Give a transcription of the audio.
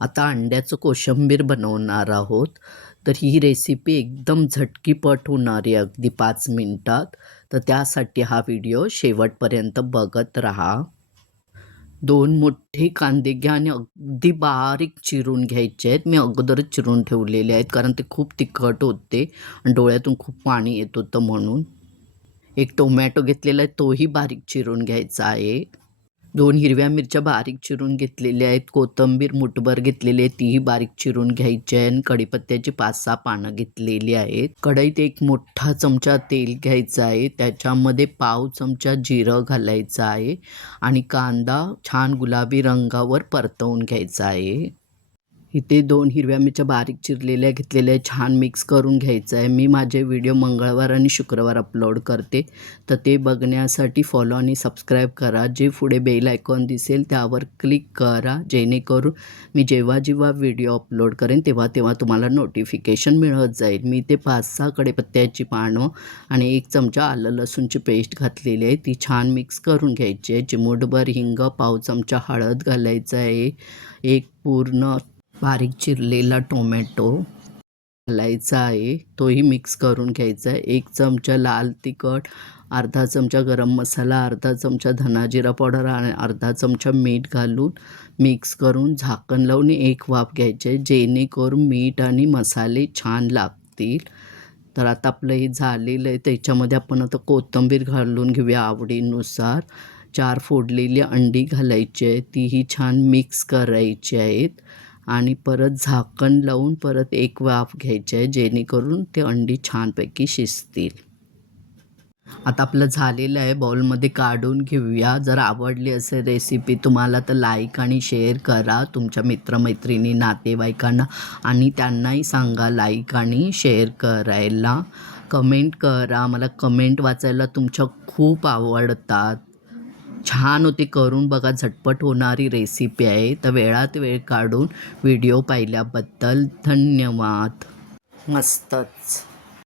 आता अंड्याचं कोशिंबीर बनवणार आहोत. तर ही रेसिपी एकदम झटकीपट होणारी आहे, अगदी 5 मिनिटात. तर त्यासाठी हा व्हिडिओ शेवटपर्यंत बघत राहा. 2 मोठे कांदे घ्या आणि अगदी बारीक चिरून घ्यायचे आहेत. मी अगोदरच चिरून ठेवलेले आहेत, कारण ते खूप तिखट होते आणि डोळ्यातून खूप पाणी येत होतं म्हणून. एक टोमॅटो घेतलेला आहे, तोही बारीक चिरून घ्यायचा आहे. 2 हिरव्या मिरच्या बारीक चिरून घेतलेल्या आहेत. कोथिंबीर मूठभर घेतलेली आहे, तीही बारीक चिरून घ्यायची आहे आणि कढीपत्त्याची 5-6 पानं घेतलेली आहेत. कढईत एक मोठा चमचा तेल घ्यायचा आहे. त्याच्यामध्ये पाव चमचा जिरं घालायचं आहे आणि कांदा छान गुलाबी रंगावर परतवून घ्यायचा आहे. इथे 2 हिरव्या मिरच्या बारीक चिरलेल्या घेतलेल्या आहे. छान मिक्स करून घ्यायचं आहे. मी माझे व्हिडिओ मंगळवार आणि शुक्रवार अपलोड करते, तर ते बघण्यासाठी फॉलो आणि सबस्क्राईब करा. जे पुढे बेल आयकॉन दिसेल त्यावर क्लिक करा, जेणेकरून मी जेव्हा व्हिडिओ अपलोड करेन तेव्हा तुम्हाला नोटिफिकेशन मिळत जाईल. मी ते 5-6 कढीपत्त्याची पानं आणि 1 चमचा आलं लसूणची पेस्ट घातलेली आहे. ती छान मिक्स करून घ्यायची आहे. चिमूटभर हिंग, पाव चमचा हळद घालायचं आहे. एक पूर्ण बारीक चिरलेला टोमॅटो घालायचा आहे, तोही मिक्स करून घ्यायचा आहे. 1 चमचा लाल तिखट, अर्धा चमचा गरम मसाला, अर्धा चमचा धना जिरा पावडर आणि अर्धा चमचा मीठ घालून मिक्स करून झाकण लावून एक वाफ घ्यायची आहे, जेणेकरून मीठ आणि मसाले छान लागतील. तर आता आपलं हे झालेलं आहे. त्याच्यामध्ये आपण आता कोथिंबीर घालून घेऊया आवडीनुसार. 4 फोडलेली अंडी घालायची आहे, तीही छान मिक्स करायची आहेत आणि परत झाकण लावून परत एक वाफ घ्यायची आहे, जेणेकरून ते अंडी छानपैकी शिजतील. आता आपलं झालेलं आहे, बाउलमध्ये काढून घेऊया. जर आवडली असेल रेसिपी तुम्हाला तर लाईक आणि शेअर करा तुमच्या मित्रमैत्रिणी, नातेवाईकांना आणि त्यांनाही सांगा लाईक आणि शेअर करायला. कमेंट करा, मला कमेंट वाचायला तुमच्या खूप आवडतात. छान होते, करून बघा, झटपट होणारी रेसिपी आहे. तर वेळात वेळ काढून व्हिडिओ पाहिल्याबद्दल धन्यवाद. मस्तच.